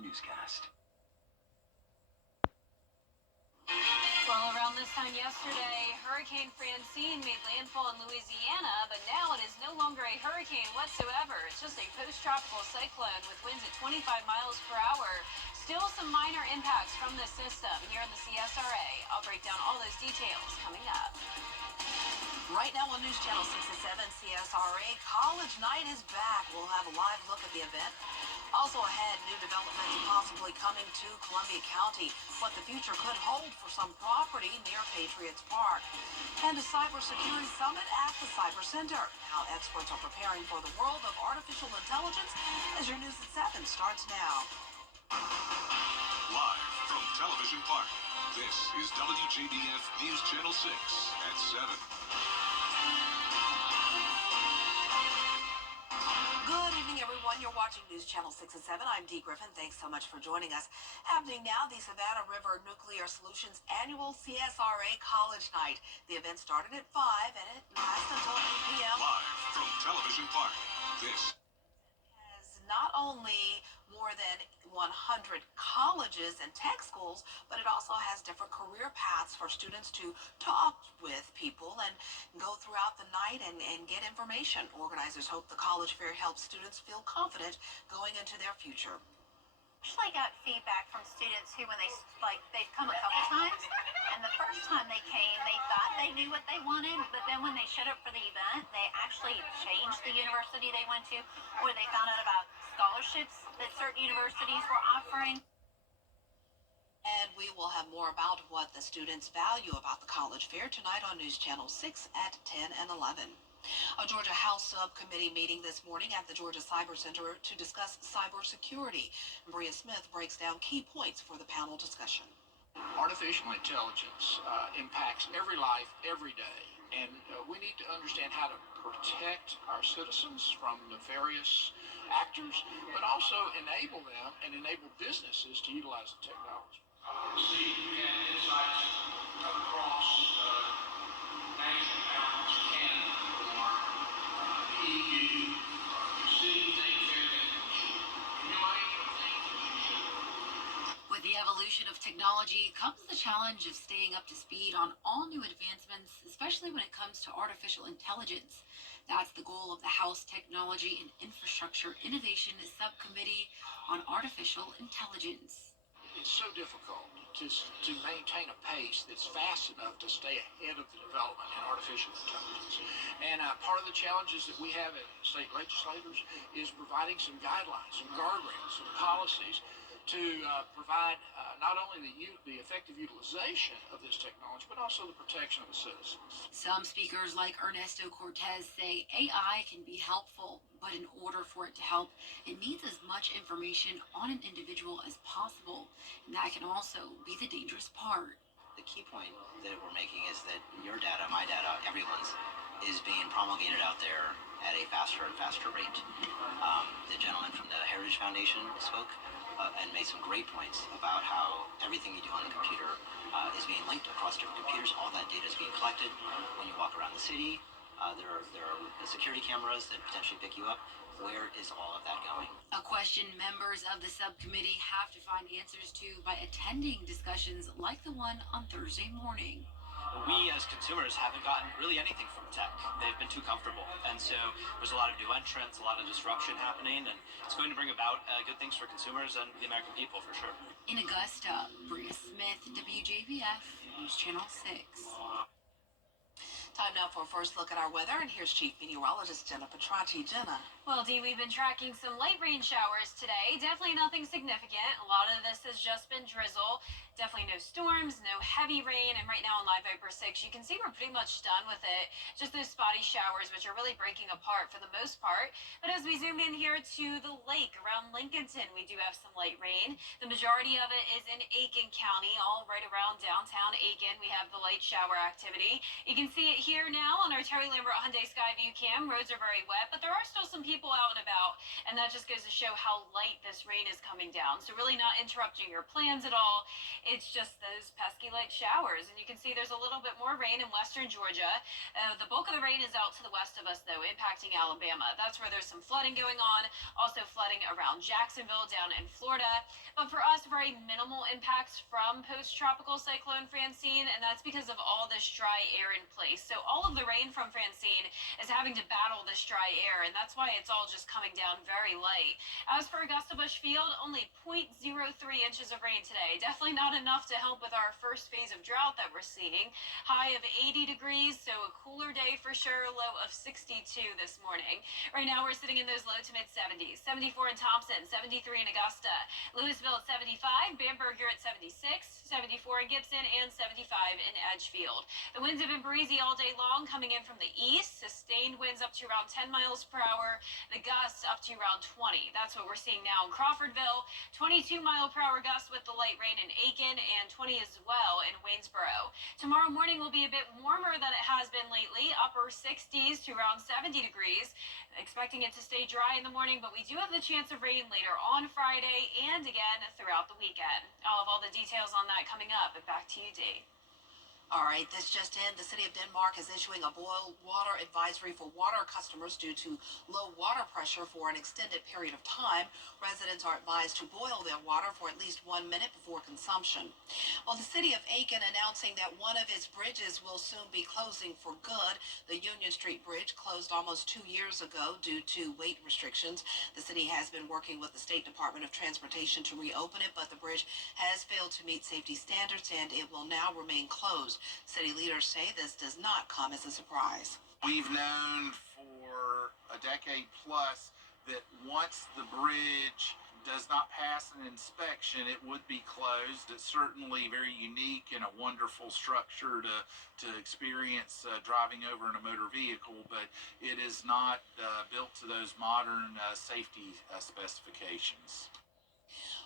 newscast. Well, around this time yesterday, Hurricane Francine made landfall in Louisiana, but now it is no longer a hurricane whatsoever. It's just a post-tropical cyclone with winds at 25 miles per hour. Still some minor impacts from the system here in the CSRA. I'll break down all those details coming up. Right now on News Channel 6 and 7 CSRA, College Night is back. We'll have a live look at the event. Also ahead, new developments possibly coming to Columbia County, what the future could hold for some property near Patriots Park. And a cybersecurity summit at the Cyber Center. How experts are preparing for the world of artificial intelligence as your News at 7 starts now. Live from Television Park, this is WJBF News Channel 6 at 7. Good evening, everyone. You're watching News Channel 6 and 7. I'm Dee Griffin. Thanks so much for joining us. Happening now, the Savannah River Nuclear Solutions annual CSRA College Night. The event started at 5 and it lasts until 8 p.m. Live from Television Park, this has not only more than 100 colleges and tech schools, but it also has different career paths for students to talk with people and go throughout the night and get information. Organizers hope the college fair helps students feel confident going into their future. Actually got feedback from students who, when they've come a couple times, and the first time they came, they thought they knew what they wanted, but then when they showed up for the event, they actually changed the university they went to, or they found out about scholarships that certain universities were offering. And we will have more about what the students value about the college fair tonight on News Channel 6 at 10 and 11. A Georgia House subcommittee meeting this morning at the Georgia Cyber Center to discuss cybersecurity. Maria Smith breaks down key points for the panel discussion. Artificial intelligence impacts every life, every day, and we need to understand how to protect our citizens from nefarious actors, but also enable them and enable businesses to utilize the technology. See, we had insights across national boundaries, Canada, or the EU, seeing things there that we should emulate, things that we should. With the evolution of technology comes the challenge of staying up to speed on all new advancements, especially when it comes to artificial intelligence. That's the goal of the House Technology and Infrastructure Innovation Subcommittee on Artificial Intelligence. It's so difficult to maintain a pace that's fast enough to stay ahead of the development in artificial intelligence. And part of the challenges that we have as state legislators is providing some guidelines, some guardrails, some policies to provide not only the effective utilization of this technology, but also the protection of the citizens. Some speakers like Ernesto Cortez say AI can be helpful, but in order for it to help, it needs as much information on an individual as possible, and that can also be the dangerous part. The key point that we're making is that your data, my data, everyone's, is being promulgated out there at a faster and faster rate. The gentleman from the Heritage Foundation spoke and made some great points about how everything you do on the computer is being linked across different computers. All that data is being collected when you walk around the city. There are security cameras that potentially pick you up. Where is all of that going? A question members of the subcommittee have to find answers to by attending discussions like the one on Thursday morning. We as consumers haven't gotten really anything from tech. They've been too comfortable. And so there's a lot of new entrants, a lot of disruption happening, and it's going to bring about good things for consumers and the American people for sure. In Augusta, Maria Smith, WJBF, News Channel 6. Time now for a first look at our weather, and here's Chief Meteorologist Jenna Petracci. Jenna. Well, Dee, we've been tracking some light rain showers today. Definitely nothing significant. A lot of this has just been drizzle. Definitely no storms, no heavy rain. And right now on Live Viper 6, you can see we're pretty much done with it. Just those spotty showers, which are really breaking apart for the most part. But as we zoom in here to the lake around Lincolnton, we do have some light rain. The majority of it is in Aiken County, all right around downtown Aiken. We have the light shower activity. You can see it here here now on our Terry Lambert Hyundai Skyview cam. Roads are very wet, but there are still some people out and about, and that just goes to show how light this rain is coming down. So really not interrupting your plans at all. It's just those pesky light showers, and you can see there's a little bit more rain in western Georgia. The bulk of the rain is out to the west of us, though, impacting Alabama. That's where there's some flooding going on. Also flooding around Jacksonville down in Florida. But for us, very minimal impacts from post-tropical cyclone Francine, and that's because of all this dry air in place. So all of the rain from Francine is having to battle this dry air, and that's why it's all just coming down very light. As for Augusta Bush Field, only 0.03 inches of rain today. Definitely not enough to help with our first phase of drought that we're seeing. High of 80 degrees, so a cooler day for sure. Low of 62 this morning. Right now we're sitting in those low to mid 70s. 74 in Thompson, 73 in Augusta, Louisville at 75, Bamberg here at 76, 74 in Gibson, and 75 in Edgefield. The winds have been breezy all day long, coming in from the east. Sustained winds up to around 10 miles per hour. The gusts up to around 20. That's what we're seeing now in Crawfordville. 22-mile-per-hour gusts with the light rain in Aiken, and 20 as well in Waynesboro. Tomorrow morning will be a bit warmer than it has been lately, upper 60s to around 70 degrees. Expecting it to stay dry in the morning, but we do have the chance of rain later on Friday and again throughout the weekend. I'll have all the details on that coming up. But back to you, Dee. All right, this just in. The city of Denmark is issuing a boil water advisory for water customers due to low water pressure for an extended period of time. Residents are advised to boil their water for at least 1 minute before consumption. Well, the city of Aiken announcing that one of its bridges will soon be closing for good. The Union Street Bridge closed almost 2 years ago due to weight restrictions. The city has been working with the State Department of Transportation to reopen it, but the bridge has failed to meet safety standards and it will now remain closed. City leaders say this does not come as a surprise. We've known for a decade plus that once the bridge does not pass an inspection, it would be closed. It's certainly very unique and a wonderful structure to experience driving over in a motor vehicle, but it is not built to those modern safety specifications.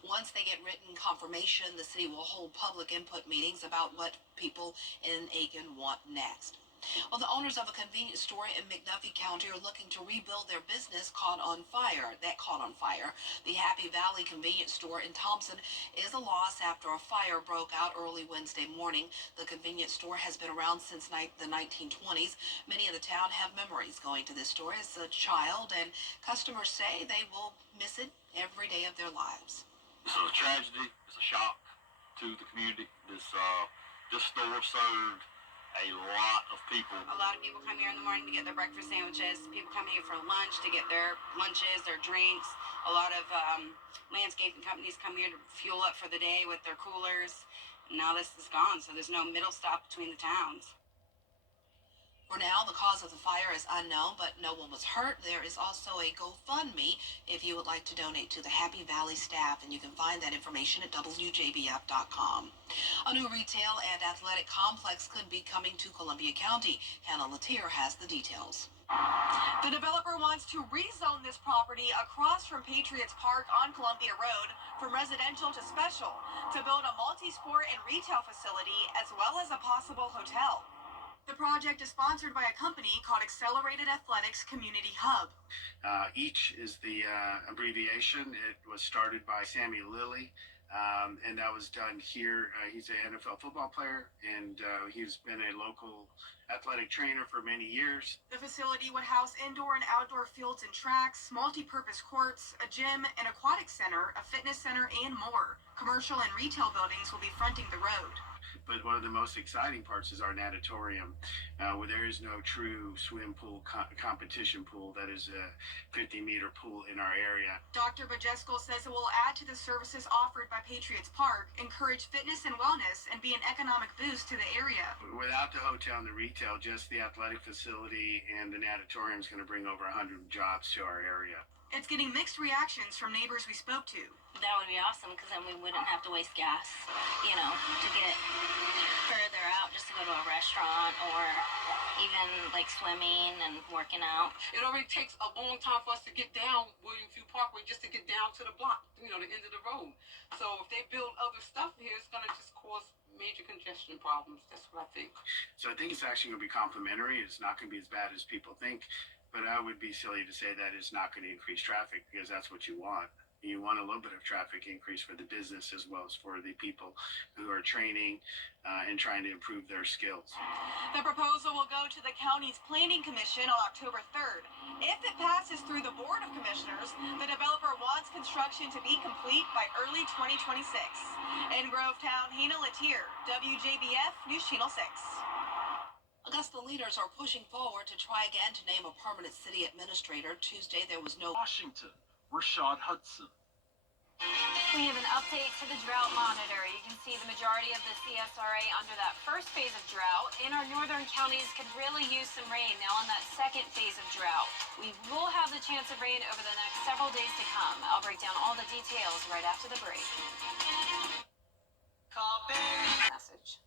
Once they get written confirmation, the city will hold public input meetings about what people in Aiken want next. Well, the owners of a convenience store in McNuffie County are looking to rebuild their business caught on fire. The Happy Valley convenience store in Thompson is a loss after a fire broke out early Wednesday morning. The convenience store has been around since the 1920s. Many in the town have memories going to this store as a child, and customers say they will miss it every day of their lives. It's a tragedy. It's a shock to the community. This store served a lot of people. A lot of people come here in the morning to get their breakfast sandwiches. People come here for lunch to get their lunches, their drinks. A lot of landscaping companies come here to fuel up for the day with their coolers. And now this is gone, so there's no middle stop between the towns. For now, the cause of the fire is unknown, but no one was hurt. There is also a GoFundMe if you would like to donate to the Happy Valley staff, and you can find that information at WJBF.com. A new retail and athletic complex could be coming to Columbia County. Hannah Latier has the details. The developer wants to rezone this property across from Patriots Park on Columbia Road from residential to special to build a multi-sport and retail facility as well as a possible hotel. The project is sponsored by a company called Accelerated Athletics Community Hub. Each is the abbreviation. It was started by Sammy Lilly, and that was done here. He's an NFL football player, and he's been a local athletic trainer for many years. The facility would house indoor and outdoor fields and tracks, multi-purpose courts, a gym, an aquatic center, a fitness center, and more. Commercial and retail buildings will be fronting the road. But one of the most exciting parts is our natatorium, where there is no true swim pool competition pool. That is a 50-meter pool in our area. Dr. Bajesko says it will add to the services offered by Patriots Park, encourage fitness and wellness, and be an economic boost to the area. Without the hotel and the retail, just the athletic facility and the natatorium is going to bring over 100 jobs to our area. It's getting mixed reactions from neighbors we spoke to. That would be awesome because then we wouldn't have to waste gas, to get further out just to go to a restaurant or even like swimming and working out. It already takes a long time for us to get down William Few Parkway just to get down to the block, the end of the road. So if they build other stuff here, it's going to just cause major congestion problems. That's what I think. So I think it's actually going to be complementary. It's not going to be as bad as people think. But I would be silly to say that it's not going to increase traffic because that's what you want. You want a little bit of traffic increase for the business as well as for the people who are training and trying to improve their skills. The proposal will go to the county's Planning Commission on October 3rd. If it passes through the Board of Commissioners, the developer wants construction to be complete by early 2026. In Grovetown, Hina Latier, WJBF News Channel 6. Augusta leaders are pushing forward to try again to name a permanent city administrator. Tuesday, there was no. Washington, Rashad Hudson. We have an update to the drought monitor. You can see the majority of the CSRA under that first phase of drought. In our northern counties could really use some rain. Now in that second phase of drought, we will have the chance of rain over the next several days to come. I'll break down all the details right after the break. Message.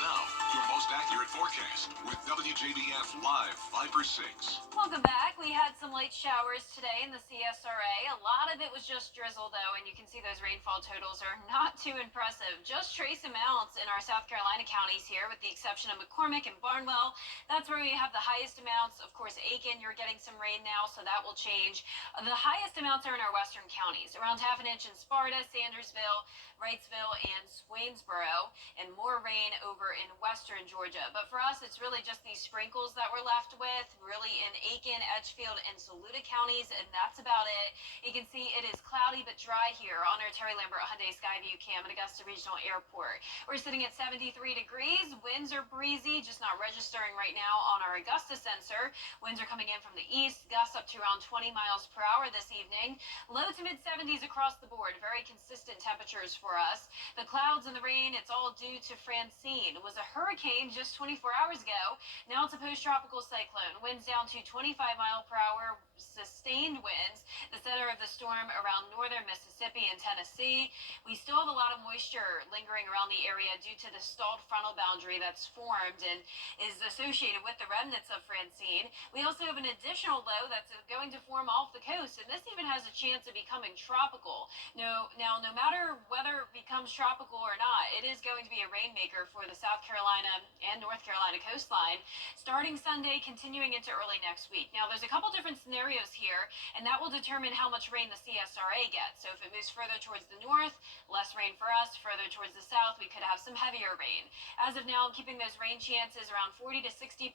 Now, your most accurate forecast with WJBF Live 5/6. Welcome back. We had some late showers today in the CSRA. A lot of it was just drizzle, though, and you can see those rainfall totals are not too impressive. Just trace amounts in our South Carolina counties here, with the exception of McCormick and Barnwell. That's where we have the highest amounts. Of course, Aiken, you're getting some rain now, so that will change. The highest amounts are in our western counties, around half an inch in Sparta, Sandersville, Wrightsville, and Swainsboro, and more rain over in western Georgia. But for us, it's really just these sprinkles that we're left with, really in Aiken, Edgefield, and Saluda counties, and that's about it. You can see it is cloudy but dry here on our Terry Lambert Hyundai Skyview cam at Augusta Regional Airport. We're sitting at 73 degrees. Winds are breezy, just not registering right now on our Augusta sensor. Winds are coming in from the east, gusts up to around 20 miles per hour this evening. Low to mid 70s across the board. Very consistent temperatures for us. The clouds and the rain, it's all due to Francine. It was a hurricane just 24 hours ago. Now it's a post-tropical cyclone. Winds down to 25 mile per hour, sustained winds. The center of the storm around northern Mississippi and Tennessee. We still have a lot of moisture lingering around the area due to the stalled frontal boundary that's formed and is associated with the remnants of Francine. We also have an additional low that's going to form off the coast, and this even has a chance of becoming tropical. No matter whether it becomes tropical or not, it is going to be a rainmaker for the South Carolina and North Carolina coastline, starting Sunday, continuing into early next week. Now, there's a couple different scenarios here, and that will determine how much rain the CSRA gets. So if it moves further towards the north, less rain for us. Further towards the south, we could have some heavier rain. As of now, I'm keeping those rain chances around 40 to 60%.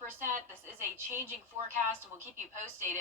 This is a changing forecast, and we'll keep you posted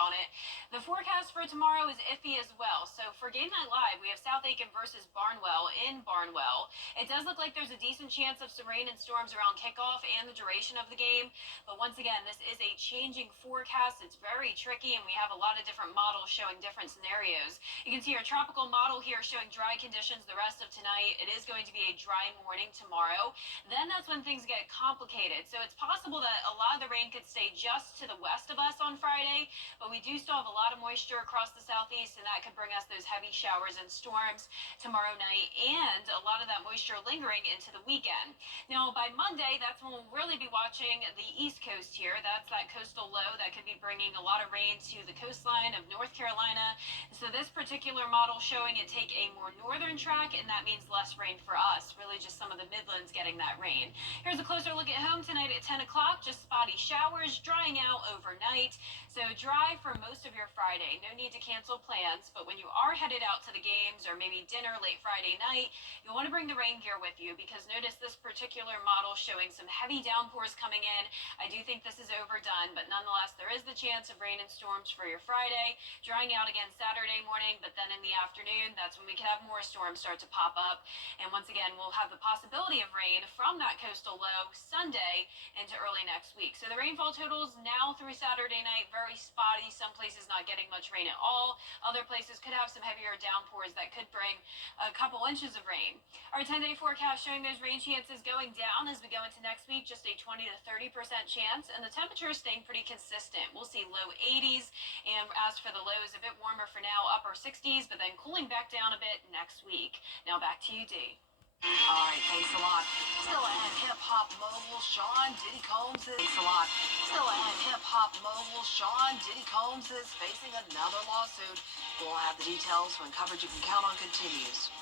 on it. The forecast for tomorrow is iffy as well. So for Game Night Live, we have South Aiken versus Barnwell in Barnwell. It does look like there's a decent chance of some rain and storms around kickoff and the duration of the game. But once again, this is a changing forecast. It's very tricky, and we have a lot of different models showing different scenarios. You can see our tropical model here showing dry conditions the rest of tonight. It is going to be a dry morning tomorrow. Then that's when things get complicated. So it's possible that a lot of the rain could stay just to the west of us on Friday, but we do still have a lot of moisture across the southeast, and that could bring us those heavy showers and storms tomorrow night, and a lot of that moisture lingering into the weekend. Now, by Monday, that's when we'll really be watching the east coast here. That's that coastal low that could be bringing a lot of rain to the coastline of North Carolina. So this particular model showing it take a more northern track, and that means less rain for us, really just some of the Midlands getting that rain. Here's a closer look at home tonight at 10 o'clock. Just spotty showers, drying out overnight. So dry for most of your Friday. No need to cancel plans, but when you are headed out to the games or maybe dinner late Friday night, you'll want to bring the rain gear with you, because notice this particular model showing some heavy downpours coming in. I do think this is overdone, but nonetheless, there is the chance of rain and storms for your Friday, drying out again Saturday morning, but then in the afternoon, that's when we can have more storms start to pop up. And once again, we'll have the possibility of rain from that coastal low Sunday into early next week. So the rainfall totals now through Saturday night, very spotty. Some places not getting much rain at all. Other places could have some heavier downpours that could bring a couple inches of rain. Our 10-day forecast showing those rain chances going down as we go into next week, just a 20 to 30% chance, and the temperature is staying pretty consistent consistent. We'll see low 80s, and as for the lows, a bit warmer for now, upper 60s, but then cooling back down a bit next week. Now back to you, Dee. All right, thanks a lot. Still ahead, hip-hop mogul Sean Diddy Combs is... Thanks a lot. Still ahead, hip-hop mogul Sean Diddy Combs is facing another lawsuit. We'll have the details when coverage you can count on continues.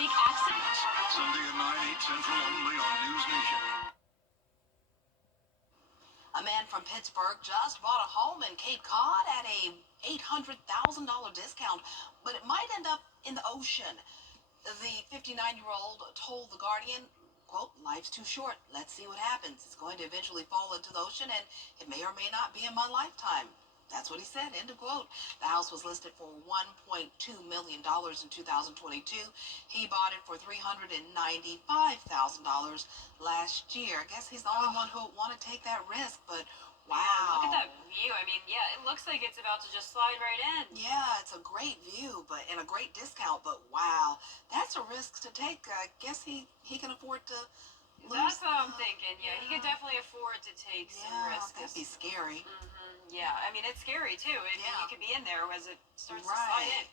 Big accident. Sunday at 9, 8 Central only on News Nation. A man from Pittsburgh just bought a home in Cape Cod at a $800,000 discount, but it might end up in the ocean. The 59-year-old told The Guardian, quote, "Life's too short. Let's see what happens. It's going to eventually fall into the ocean, and it may or may not be in my lifetime." That's what he said, end of quote. The house was listed for $1.2 million in 2022. He bought it for $395,000 last year. I guess he's the only one who would want to take that risk, but wow. Yeah, look at that view. I mean, yeah, it looks like it's about to just slide right in. Yeah, it's a great view, but and a great discount, but wow, that's a risk to take. I guess he can afford to lose. That's what I'm thinking. Yeah, he could definitely afford to take some risks. That'd be scary. Yeah, I mean, it's scary too. I mean, you could be in there as it starts to Right. slide in.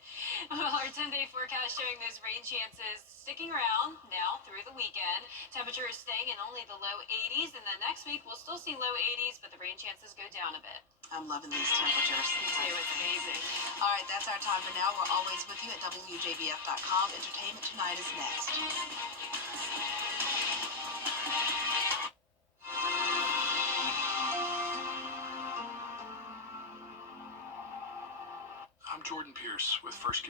Well, our 10-day forecast showing those rain chances sticking around now through the weekend. Temperature is staying in only the low 80s, and then next week we'll still see low 80s, but the rain chances go down a bit. I'm loving these temperatures. Me too. It's amazing. All right, that's our time for now. We're always with you at WJBF.com. Entertainment Tonight is next. I'm Jordan Pierce with First